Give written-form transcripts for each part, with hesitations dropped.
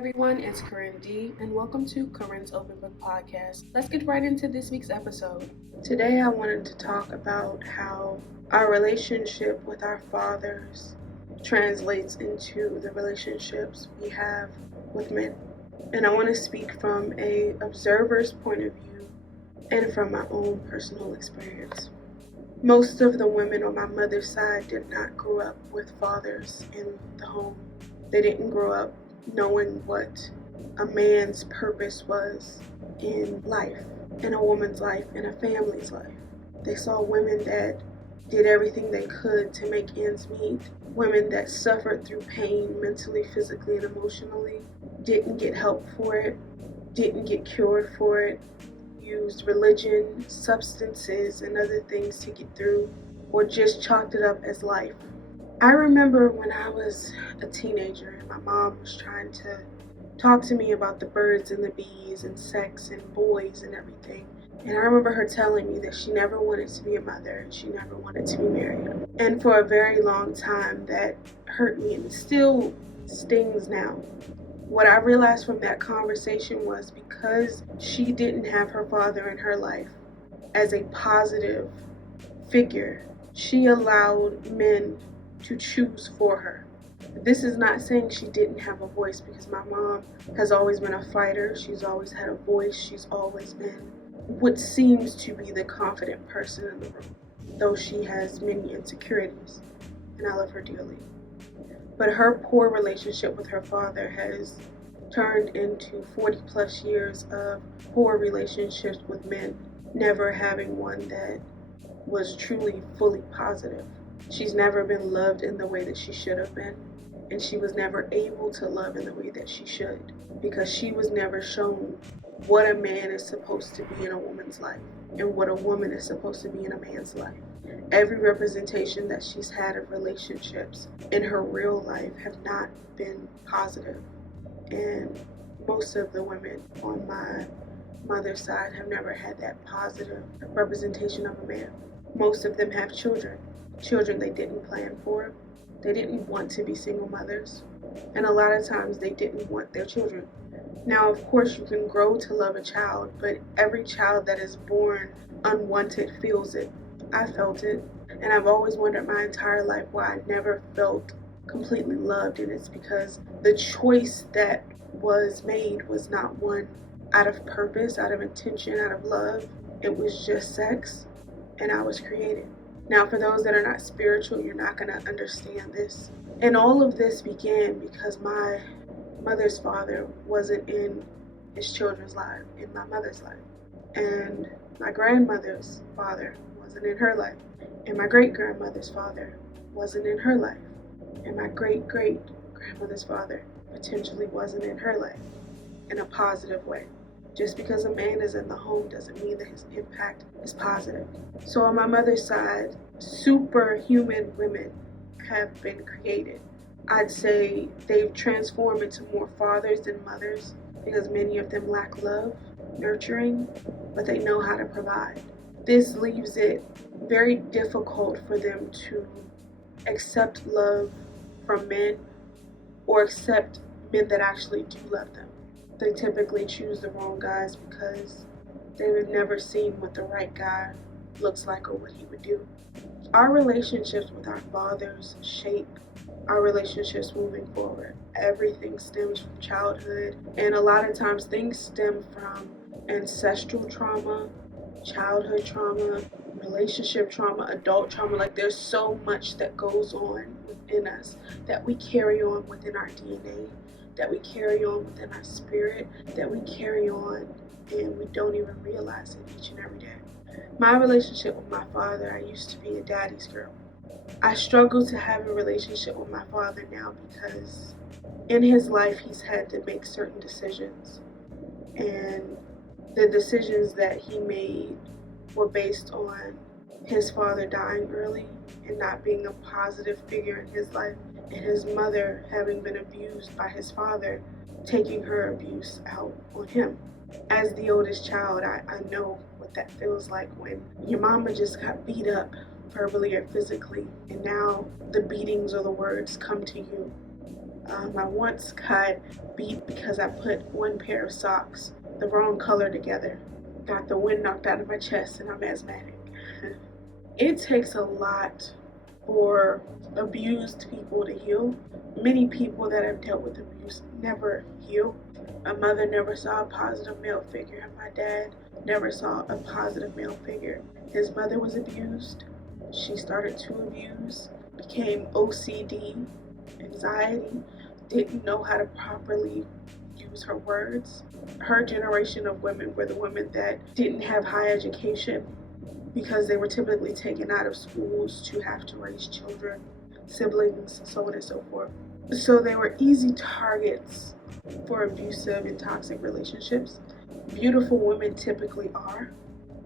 everyone, it's CorinD, and welcome to Corin's Open Book Podcast. Let's get right into this week's episode. Today I wanted to talk about how our relationship with our fathers translates into the relationships we have with men. And I want to speak from an observer's point of view and from my own personal experience. Most of the women on my mother's side did not grow up with fathers in the home. They didn't grow up knowing what a man's purpose was in life, in a woman's life, in a family's life. They saw women that did everything they could to make ends meet, women that suffered through pain mentally, physically, and emotionally, didn't get help for it, didn't get cured for it, used religion, substances, and other things to get through, or just chalked it up as life. I remember when I was a teenager and my mom was trying to talk to me about the birds and the bees and sex and boys and everything. And I remember her telling me that she never wanted to be a mother and she never wanted to be married. And for a very long time that hurt me and it still stings now. What I realized from that conversation was because she didn't have her father in her life as a positive figure, she allowed men to choose for her. This is not saying she didn't have a voice, because my mom has always been a fighter. She's always had a voice. She's always been what seems to be the confident person in the room, though she has many insecurities, and I love her dearly. But her poor relationship with her father has turned into 40 plus years of poor relationships with men, never having one that was truly fully positive. She's never been loved in the way that she should have been, and she was never able to love in the way that she should, because she was never shown what a man is supposed to be in a woman's life and what a woman is supposed to be in a man's life. Every representation that she's had of relationships in her real life have not been positive, and most of the women on my mother's side have never had that positive representation of a man. Most of them have children they didn't plan for. They didn't want to be single mothers, and a lot of times they didn't want their children. Now, of course, you can grow to love a child, but every child that is born unwanted feels it. I felt it, and I've always wondered my entire life why I never felt completely loved, and it's because the choice that was made was not one out of purpose, out of intention, out of love. It was just sex, and I was created. Now, for those that are not spiritual, you're not going to understand this. And all of this began because my mother's father wasn't in his children's life, in my mother's life. And my grandmother's father wasn't in her life. And my great-grandmother's father wasn't in her life. And my great-great-grandmother's father potentially wasn't in her life in a positive way. Just because a man is in the home doesn't mean that his impact is positive. So on my mother's side, superhuman women have been created. I'd say they've transformed into more fathers than mothers, because many of them lack love, nurturing, but they know how to provide. This leaves it very difficult for them to accept love from men or accept men that actually do love them. They typically choose the wrong guys because they've never seen what the right guy looks like or what he would do. Our relationships with our fathers shape our relationships moving forward. Everything stems from childhood, and a lot of times things stem from ancestral trauma, childhood trauma, relationship trauma, adult trauma. Like, there's so much that goes on within us that we carry on within our DNA, that we carry on within our spirit, that we carry on and we don't even realize it each and every day. My relationship with my father, I used to be a daddy's girl. I struggle to have a relationship with my father now because in his life he's had to make certain decisions, and the decisions that he made were based on his father dying early and not being a positive figure in his life, and his mother having been abused by his father, taking her abuse out on him. As the oldest child, I know what that feels like when your mama just got beat up verbally or physically, and now the beatings or the words come to you. I once got beat because I put one pair of socks the wrong color together. Got the wind knocked out of my chest and I'm asthmatic. It takes a lot for abused people to heal. Many people that have dealt with abuse never heal. My mother never saw a positive male figure, and my dad never saw a positive male figure. His mother was abused. She started to abuse, became OCD, anxiety, didn't know how to properly use her words. Her generation of women were the women that didn't have high education because they were typically taken out of schools to have to raise children, siblings, so on and so forth. So they were easy targets for abusive and toxic relationships. Beautiful women typically are.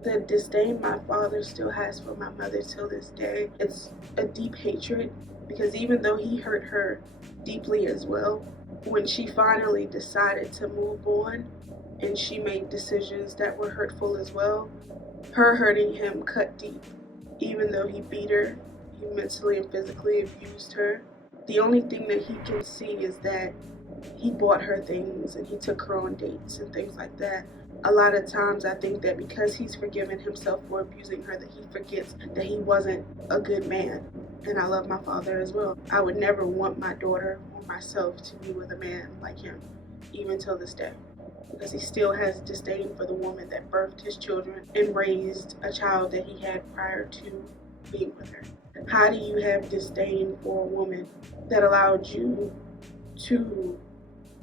The disdain my father still has for my mother till this day, it's a deep hatred, because even though he hurt her deeply as well, when she finally decided to move on and she made decisions that were hurtful as well, her hurting him cut deep. Even though he beat her, he mentally and physically abused her. The only thing that he can see is that he bought her things and he took her on dates and things like that. A lot of times I think that because he's forgiven himself for abusing her, that he forgets that he wasn't a good man. And I love my father as well. I would never want my daughter or myself to be with a man like him, even till this day, because he still has disdain for the woman that birthed his children and raised a child that he had prior to being with her. How do you have disdain for a woman that allowed you to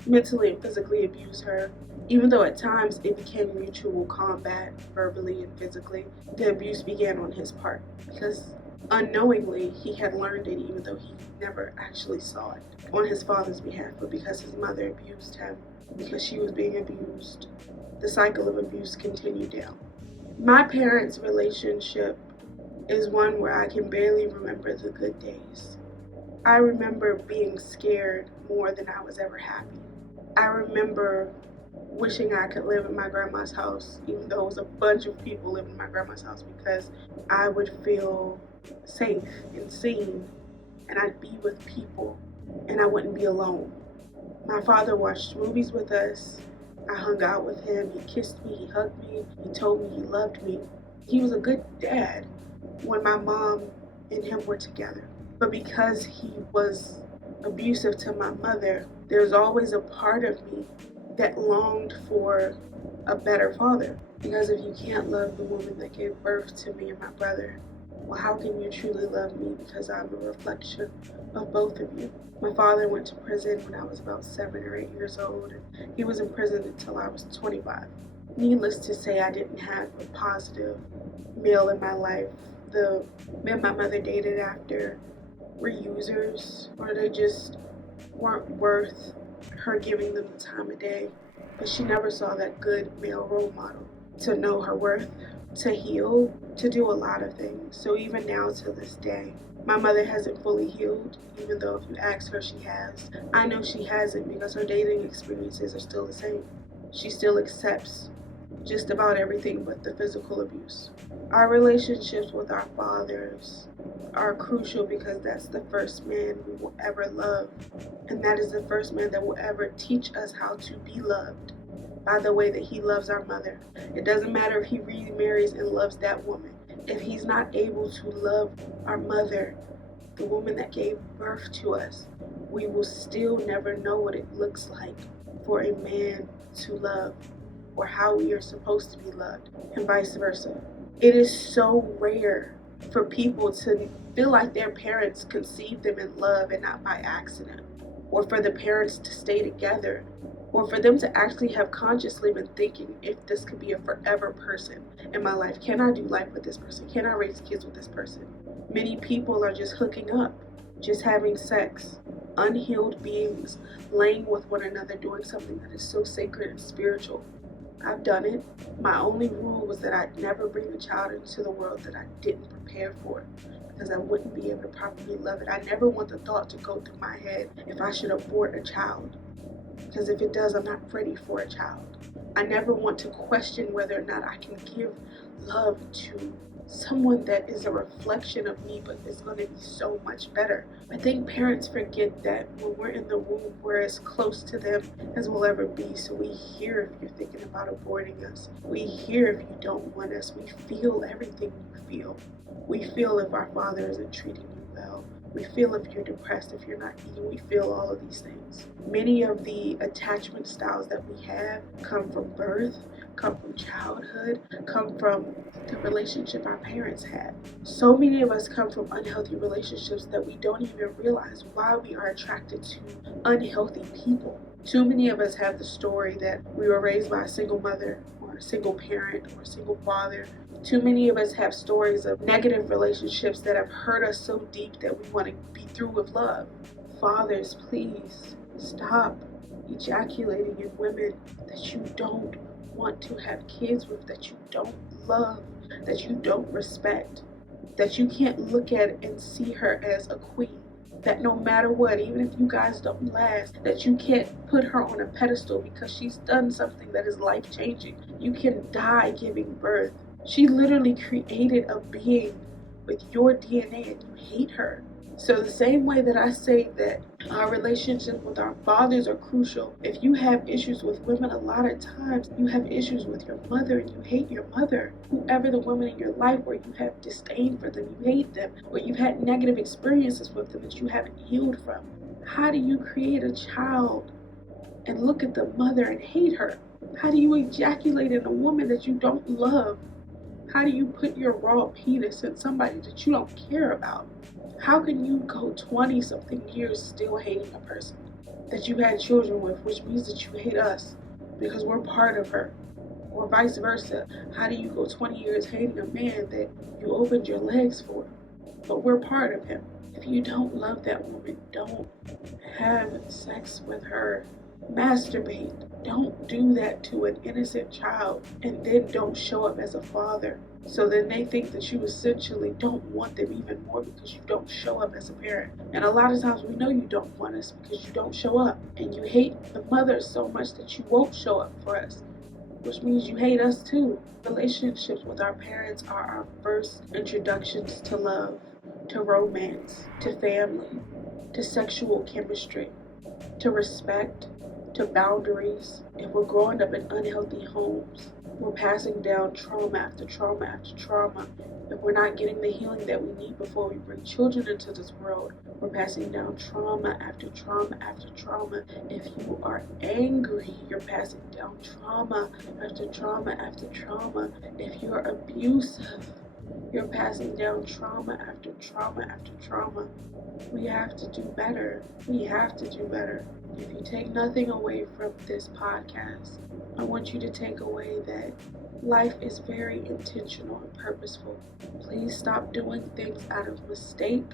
mentally and physically abuse her? Even though at times it became mutual combat, verbally and physically, the abuse began on his part, because unknowingly he had learned it, even though he never actually saw it on his father's behalf. But because his mother abused him, because she was being abused, the cycle of abuse continued down. My parents' relationship is one where I can barely remember the good days. I remember being scared more than I was ever happy. I remember wishing I could live in my grandma's house, even though it was a bunch of people living in my grandma's house, because I would feel safe and seen, and I'd be with people, and I wouldn't be alone. My father watched movies with us. I hung out with him. He kissed me, he hugged me, he told me he loved me. He was a good dad when my mom and him were together. But because he was abusive to my mother, there's always a part of me that longed for a better father. Because if you can't love the woman that gave birth to me and my brother, well, how can you truly love me? Because I'm a reflection of both of you. My father went to prison when I was about 7 or 8 years old, and he was in prison until I was 25. Needless to say, I didn't have a positive male in my life. The men my mother dated after were users, or they just weren't worth her giving them the time of day. But she never saw that good male role model to know her worth, to heal, to do a lot of things. So even now to this day, my mother hasn't fully healed, even though if you ask her, she has. I know she hasn't because her dating experiences are still the same. She still accepts just about everything but the physical abuse. Our relationships with our fathers are crucial because that's the first man we will ever love. And that is the first man that will ever teach us how to be loved by the way that he loves our mother. It doesn't matter if he remarries and loves that woman. If he's not able to love our mother, the woman that gave birth to us, we will still never know what it looks like for a man to love, or how we are supposed to be loved, and vice versa. It is so rare for people to feel like their parents conceived them in love and not by accident, or for the parents to stay together, or for them to actually have consciously been thinking, if this could be a forever person in my life, can I do life with this person? Can I raise kids with this person? Many people are just hooking up, just having sex, unhealed beings laying with one another, doing something that is so sacred and spiritual. I've done it. My only rule was that I'd never bring a child into the world that I didn't prepare for, because I wouldn't be able to properly love it. I never want the thought to go through my head if I should abort a child, because if it does, I'm not ready for a child. I never want to question whether or not I can give love to someone that is a reflection of me but is going to be so much better. I think parents forget that when we're in the womb, we're as close to them as we'll ever be. So we hear if you're thinking about aborting us. We hear if you don't want us. We feel everything you feel. We feel if our father isn't treating you well. We feel if you're depressed, if you're not eating. We feel all of these things. Many of the attachment styles that we have come from birth, come from childhood, come from the relationship our parents had. So many of us come from unhealthy relationships that we don't even realize why we are attracted to unhealthy people. Too many of us have the story that we were raised by a single mother or a single parent or a single father. Too many of us have stories of negative relationships that have hurt us so deep that we want to be through with love. Fathers, please stop ejaculating in women that you don't want to have kids with, that you don't love, that you don't respect, that you can't look at and see her as a queen. That no matter what, even if you guys don't last, that you can't put her on a pedestal because she's done something that is life-changing. You can die giving birth. She literally created a being with your DNA and you hate her. So the same way that I say that our relationship with our fathers are crucial, if you have issues with women, a lot of times you have issues with your mother and you hate your mother. Whoever the woman in your life where you have disdain for them, you hate them, or you've had negative experiences with them that you haven't healed from. How do you create a child and look at the mother and hate her? How do you ejaculate in a woman that you don't love? How do you put your raw penis in somebody that you don't care about? How can you go 20-something years still hating a person that you had children with, which means that you hate us because we're part of her, or vice versa? How do you go 20 years hating a man that you opened your legs for, but we're part of him? If you don't love that woman, don't have sex with her. Masturbate. Don't do that to an innocent child and then don't show up as a father. So then they think that you essentially don't want them even more because you don't show up as a parent. And a lot of times we know you don't want us because you don't show up. And you hate the mother so much that you won't show up for us, which means you hate us too. Relationships with our parents are our first introductions to love, to romance, to family, to sexual chemistry, to respect, to boundaries. If we're growing up in unhealthy homes, we're passing down trauma after trauma after trauma. If we're not getting the healing that we need before we bring children into this world, we're passing down trauma after trauma after trauma. If you are angry, you're passing down trauma after trauma after trauma. If you're abusive, you're passing down trauma after trauma after trauma. We have to do better. We have to do better. If you take nothing away from this podcast, I want you to take away that life is very intentional and purposeful. Please stop doing things out of mistake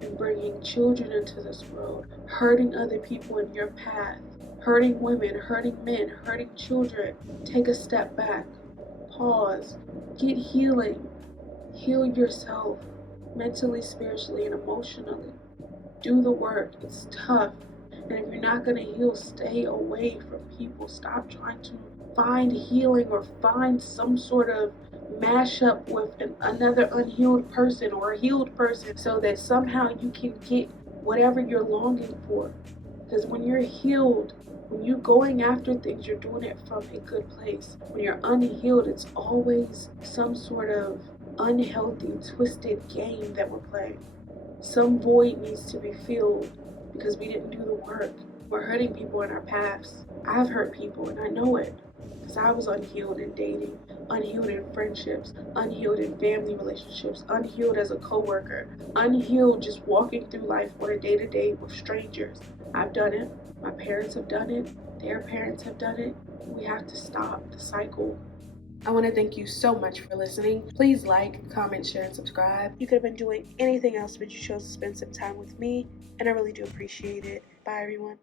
and bringing children into this world, hurting other people in your path, hurting women, hurting men, hurting children. Take a step back. Pause. Get healing. Heal yourself mentally, spiritually, and emotionally. Do the work. It's tough. And if you're not going to heal, stay away from people. Stop trying to find healing or find some sort of mashup with another unhealed person or a healed person so that somehow you can get whatever you're longing for. Because when you're healed, when you're going after things, you're doing it from a good place. When you're unhealed, it's always some sort of unhealthy, twisted game that we're playing. Some void needs to be filled because we didn't do the work. We're hurting people in our paths. I've hurt people and I know it because I was unhealed in dating, unhealed in friendships, unhealed in family relationships, unhealed as a coworker, unhealed just walking through life on a day-to-day with strangers. I've done it. My parents have done it. Their parents have done it. We have to stop the cycle. I want to thank you so much for listening. Please like, comment, share, and subscribe. You could have been doing anything else, but you chose to spend some time with me, and I really do appreciate it. Bye, everyone.